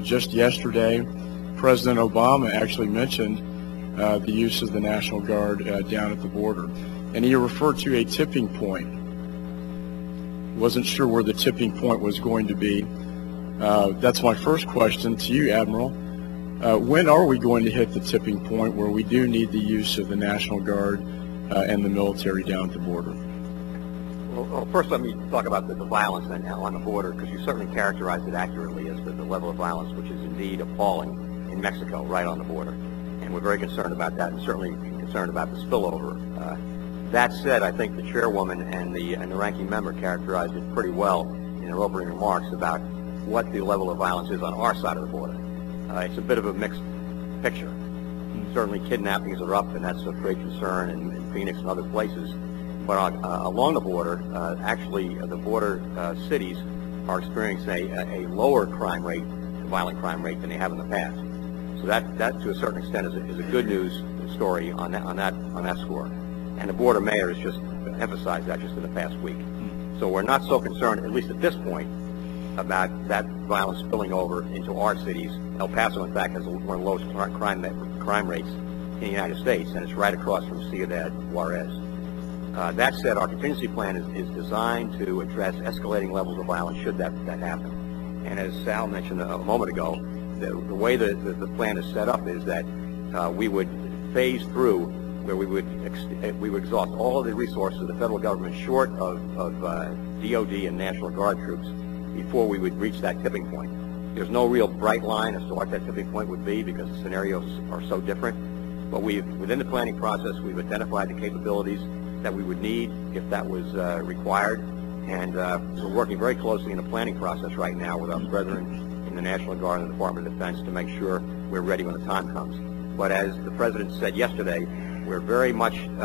Just yesterday, President Obama actually mentioned the use of the National Guard down at the border, and he referred to a tipping point. Wasn't sure where the tipping point was going to be. That's my first question to you, Admiral. When are we going to hit the tipping point where we do need the use of the National Guard and the military down at the border? Well, first let me talk about the violence on the border, because you certainly characterized it accurately as the level of violence, which is indeed appalling in Mexico, right on the border. And we're very concerned about that, and certainly concerned about the spillover. That said, I think the chairwoman and the ranking member characterized it pretty well in their opening remarks about what the level of violence is on our side of the border. It's a bit of a mixed picture. Certainly kidnappings are up, and that's of great concern in Phoenix and other places. But along the border, actually the border cities are experiencing a lower crime rate, violent crime rate, than they have in the past. So that to a certain extent is a good news story on that score. And the border mayor has just emphasized that just in the past week. So we're not so concerned, at least at this point, about that violence spilling over into our cities. El Paso, in fact, has one of the lowest crime rates in the United States, and it's right across from Ciudad Juarez. That said, our contingency plan is designed to address escalating levels of violence should that happen. And as Sal mentioned a moment ago, the way the plan is set up is that we would phase through where we would exhaust all of the resources of the federal government short of DOD and National Guard troops before we would reach that tipping point. There's no real bright line as to what that tipping point would be because the scenarios are so different. But within the planning process, we've identified the capabilities that we would need if that was required, and we're working very closely in the planning process right now with our brethren in the National Guard and the Department of Defense to make sure we're ready when the time comes. But as the President said yesterday, we very much do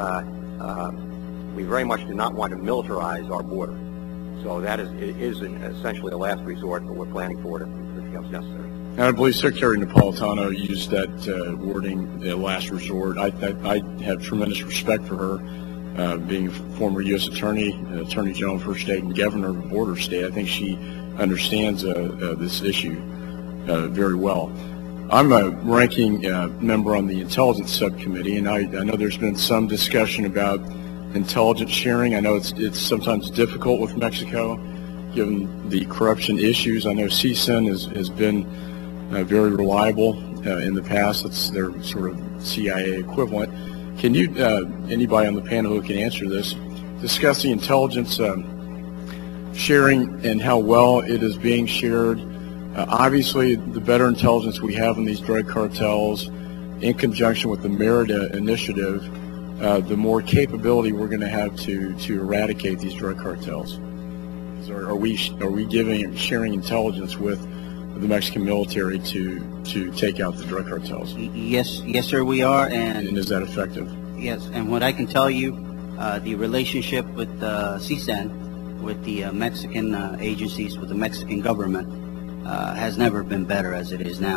not want to militarize our border. So that is essentially a last resort, but we're planning for it if it becomes necessary. And I believe Secretary Napolitano used that wording, the last resort. I have tremendous respect for her. Being a former U.S. Attorney General for her state, and Governor of a border state, I think she understands this issue very well. I'm a ranking member on the Intelligence Subcommittee, and I know there's been some discussion about intelligence sharing. I know it's sometimes difficult with Mexico, given the corruption issues. I know CSIN has been very reliable in the past. It's their sort of CIA equivalent. Can you, anybody on the panel who can answer this, discuss the intelligence sharing and how well it is being shared? Obviously, the better intelligence we have in these drug cartels, in conjunction with the Merida initiative, the more capability we're going to have to eradicate these drug cartels. Are we sharing intelligence with the Mexican military to take out the drug cartels? Yes, sir, we are. And is that effective? Yes, and what I can tell you, the relationship with CSIN, with the Mexican agencies, with the Mexican government, has never been better as it is now.